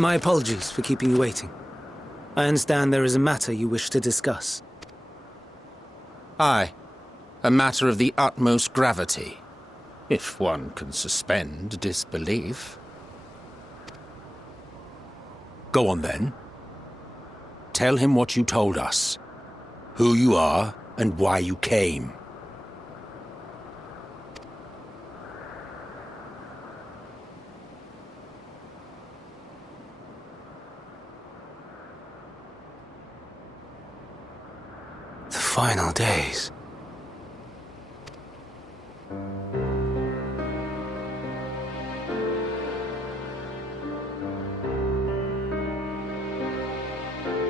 My apologies for keeping you waiting. I understand there is a matter you wish to discuss. Aye. A matter of the utmost gravity. If one can suspend disbelief. Go on then. Tell him what you told us. Who you are and why you came. The final days.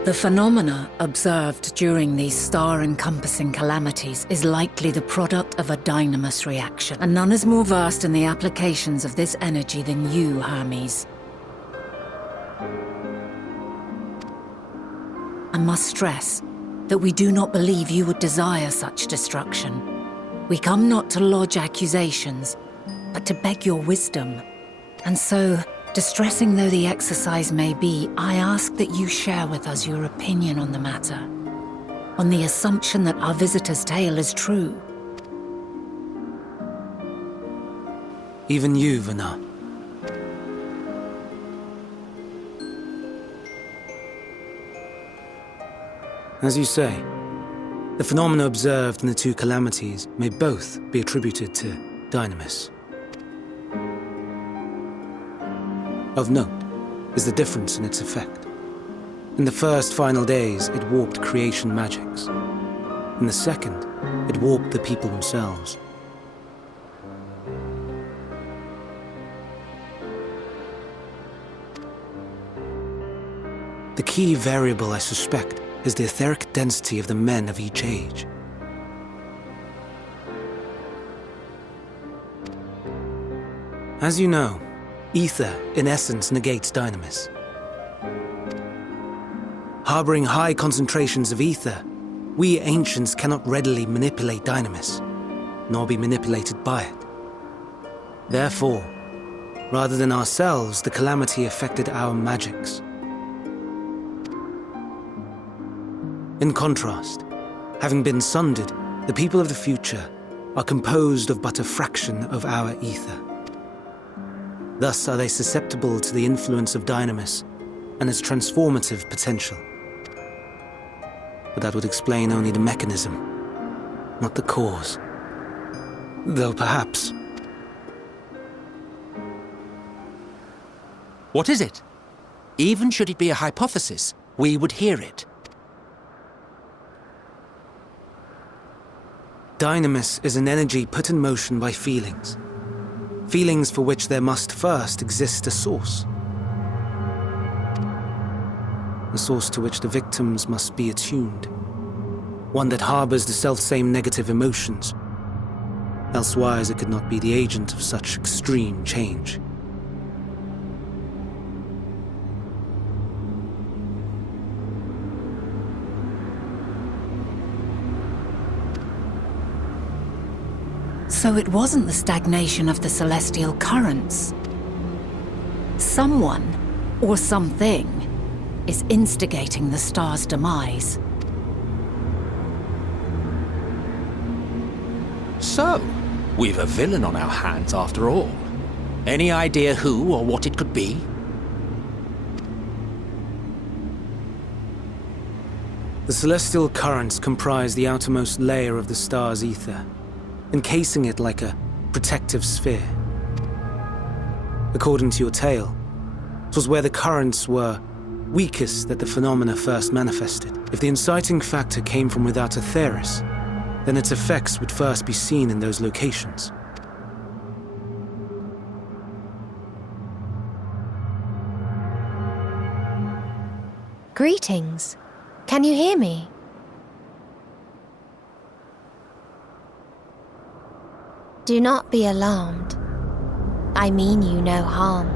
The phenomena observed during these star-encompassing calamities is likely the product of a dynamis reaction, and none is more versed in the applications of this energy than you, Hermes. I must stress that we do not believe you would desire such destruction. We come not to lodge accusations, but to beg your wisdom. And so, distressing though the exercise may be, I ask that you share with us your opinion on the matter, on the assumption that our visitor's tale is true. Even you, Vana. As you say, the phenomena observed in the two calamities may both be attributed to dynamis. Of note is the difference in its effect. In the first final days, it warped creation magics. In the second, it warped the people themselves. The key variable, I suspect, is the etheric density of the men of each age. As you know, ether, in essence, negates dynamis. Harboring high concentrations of ether, we ancients cannot readily manipulate dynamis, nor be manipulated by it. Therefore, rather than ourselves, the calamity affected our magics. In contrast, having been sundered, the people of the future are composed of but a fraction of our ether. Thus are they susceptible to the influence of dynamis and its transformative potential. But that would explain only the mechanism, not the cause. Though perhaps... What is it? Even should it be a hypothesis, we would hear it. Dynamis is an energy put in motion by feelings. Feelings for which there must first exist a source. A source to which the victims must be attuned. One that harbors the selfsame negative emotions. Elsewise it could not be the agent of such extreme change. So it wasn't the stagnation of the celestial currents. Someone, or something, is instigating the star's demise. So, we've a villain on our hands after all. Any idea who or what it could be? The celestial currents comprise the outermost layer of the star's ether, encasing it like a protective sphere. According to your tale, it was where the currents were weakest that the phenomena first manifested. If the inciting factor came from without Aetheris, then its effects would first be seen in those locations. Greetings. Can you hear me? Do not be alarmed. I mean you no harm.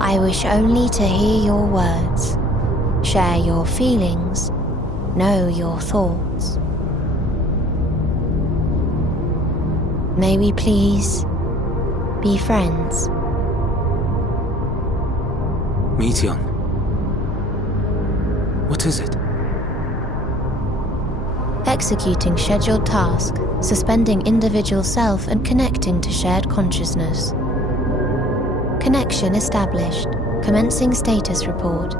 I wish only to hear your words, share your feelings, know your thoughts. May we please be friends? Meteon. What is it? Executing scheduled task, suspending individual self and connecting to shared consciousness. Connection established. Commencing status report.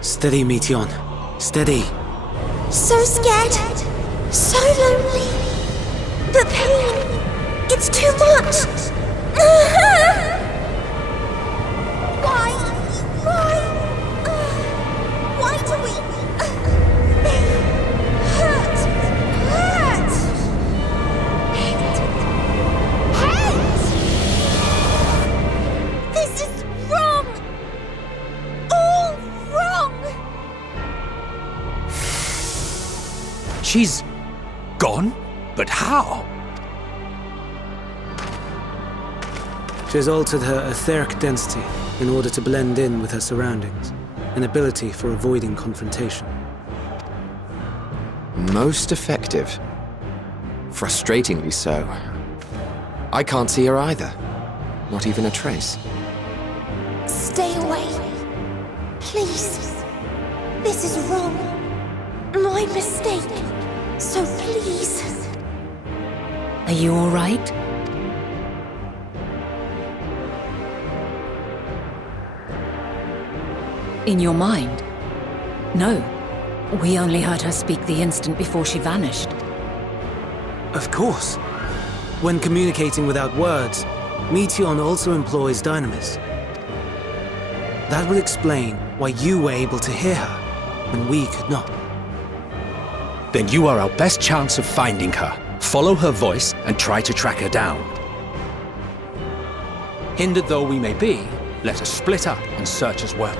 Steady, Meteon. Steady. So scared. So lonely. The pain. It's too much. Why? Why do we? They hurt. Hurt. This is wrong. All wrong. She's gone? But how? She has altered her etheric density in order to blend in with her surroundings, an ability for avoiding confrontation. Most effective. Frustratingly so. I can't see her either. Not even a trace. Stay away. Please. This is wrong. My mistake. So please. Are you all right? In your mind? No. We only heard her speak the instant before she vanished. Of course. When communicating without words, Meteon also employs dynamis. That would explain why you were able to hear her, when we could not. Then you are our best chance of finding her. Follow her voice and try to track her down. Hindered though we may be, let us split up and search as well.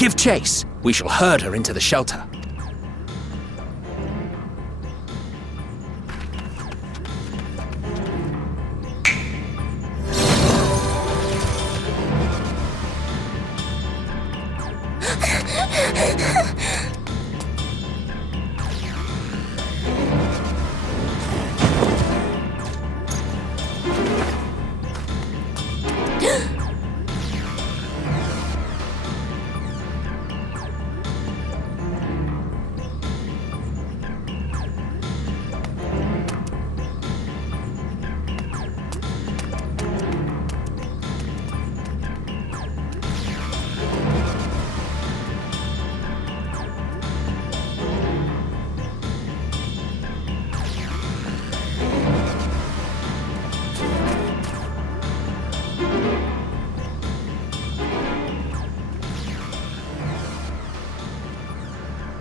Give chase! We shall herd her into the shelter.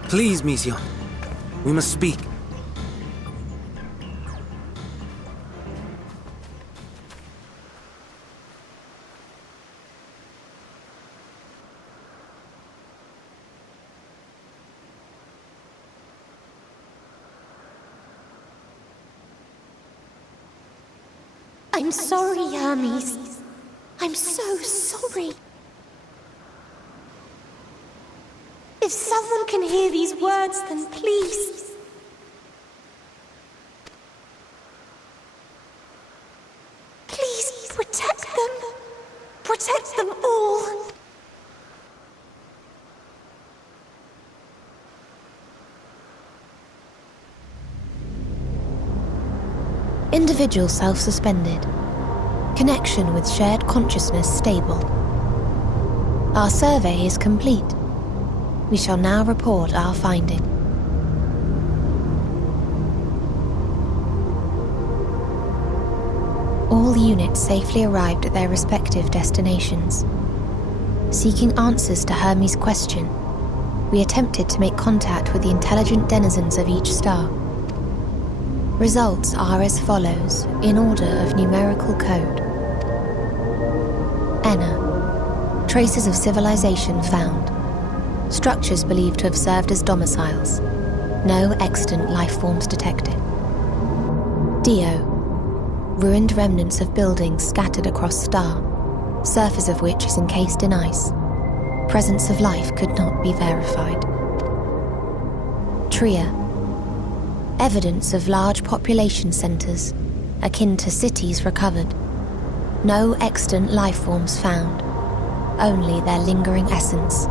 Please, Mission. We must speak. I'm sorry, Hermes. I'm so sorry. If someone can hear these words, then please. Please protect them. Protect them all. Individual self-suspended. Connection with shared consciousness stable. Our survey is complete. We shall now report our finding. All units safely arrived at their respective destinations. Seeking answers to Hermes' question, we attempted to make contact with the intelligent denizens of each star. Results are as follows, in order of numerical code. Enna. Traces of civilization found. Structures believed to have served as domiciles. No extant life forms detected. Dio. Ruined remnants of buildings scattered across star, surface of which is encased in ice. Presence of life could not be verified. Tria. Evidence of large population centers, akin to cities, recovered. No extant life forms found, only their lingering essence.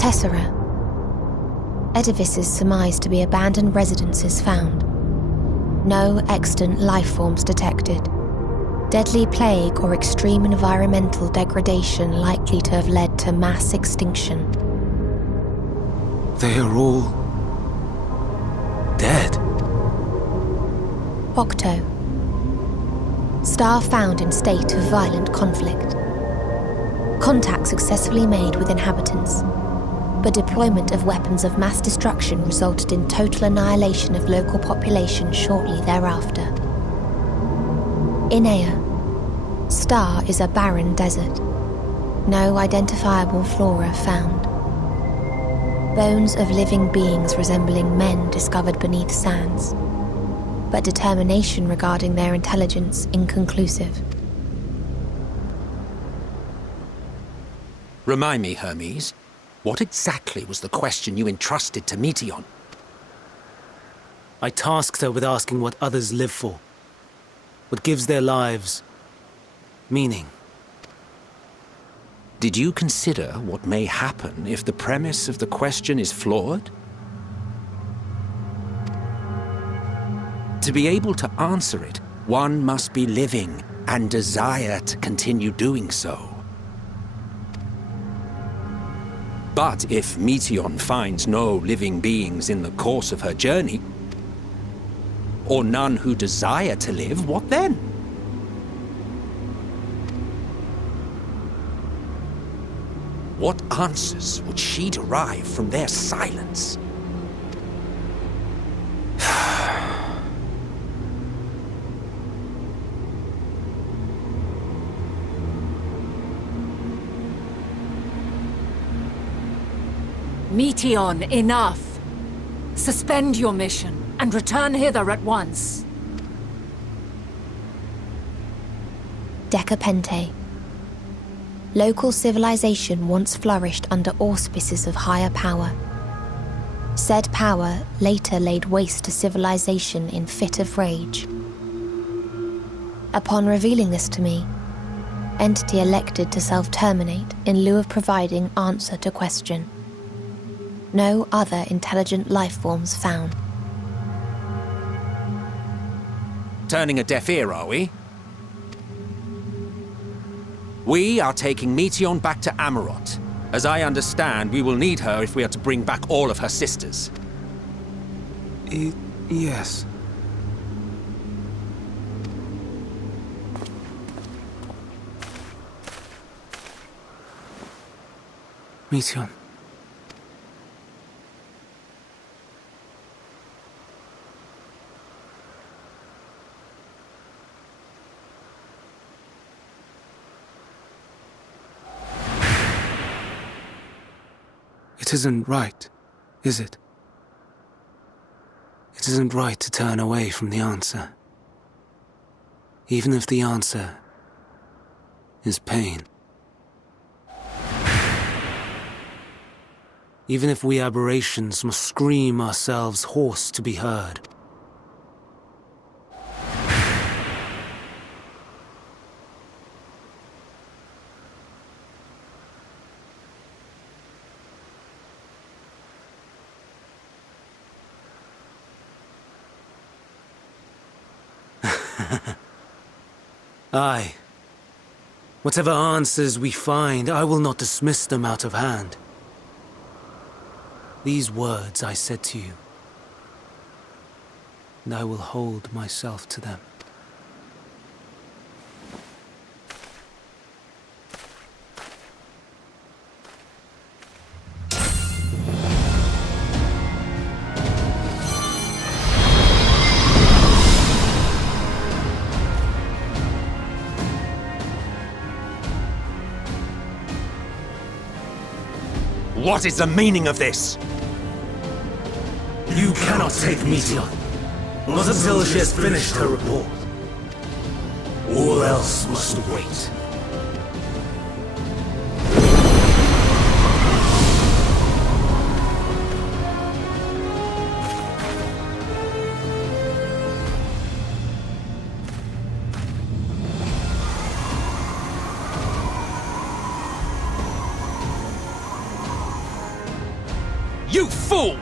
Tessera. Edifices surmised to be abandoned residences found. No extant life forms detected. Deadly plague or extreme environmental degradation likely to have led to mass extinction. They are all dead. Octo. Star found in state of violent conflict. Contact successfully made with inhabitants, but deployment of weapons of mass destruction resulted in total annihilation of local population shortly thereafter. Inea. Star is a barren desert. No identifiable flora found. Bones of living beings resembling men discovered beneath sands, but determination regarding their intelligence inconclusive. Remind me, Hermes, what exactly was the question you entrusted to Meteion? I tasked her with asking what others live for. What gives their lives meaning. Did you consider what may happen if the premise of the question is flawed? To be able to answer it, one must be living and desire to continue doing so. But if Meteion finds no living beings in the course of her journey, or none who desire to live, what then? What answers would she derive from their silence? Meteon, enough! Suspend your mission and return hither at once. Decapente. Local civilization once flourished under auspices of higher power. Said power later laid waste to civilization in fit of rage. Upon revealing this to me, entity elected to self-terminate in lieu of providing answer to question. No other intelligent life forms found. Turning a deaf ear, are we? We are taking Meteon back to Amarot. As I understand, we will need her if we are to bring back all of her sisters. Yes. Meteon. It isn't right, is it? It isn't right to turn away from the answer. Even if the answer is pain. Even if we aberrations must scream ourselves hoarse to be heard. Aye. Whatever answers we find, I will not dismiss them out of hand. These words I said to you, and I will hold myself to them. What is the meaning of this? You cannot take Meteon, not until she has finished her report. All else must wait. You fool!